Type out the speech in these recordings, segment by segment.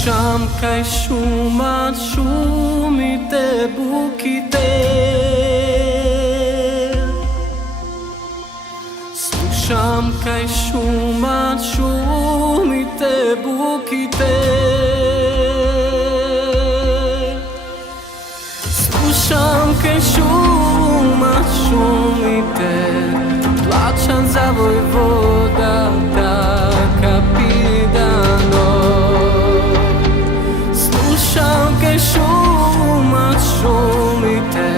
Slušam kaj šuma šumite bukite. Slušam kaj šuma šumite bukite. Slušam kaj šuma šumite, plačam za vojvoda da kapidano. Slušam kaj šuma šumite,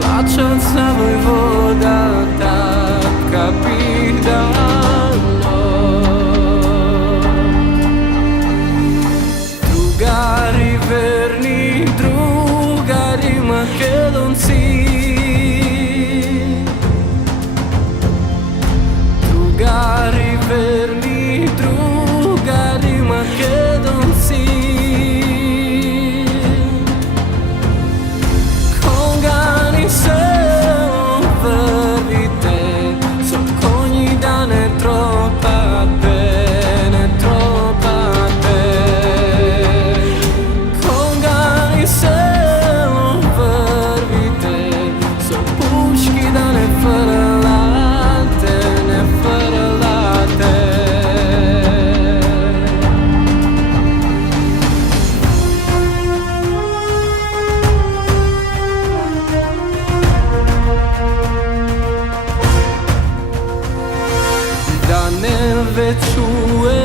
plačam za vojvoda da kapidano. Drugari verni, drugari Makedonci, drugari verni, drugari Makedonci, koga ni se vrvite, so konji da ne tropate, ne tropate. Koga ni se vrvite, so puški da ne frlate, ne frlate. Da ne ve čuje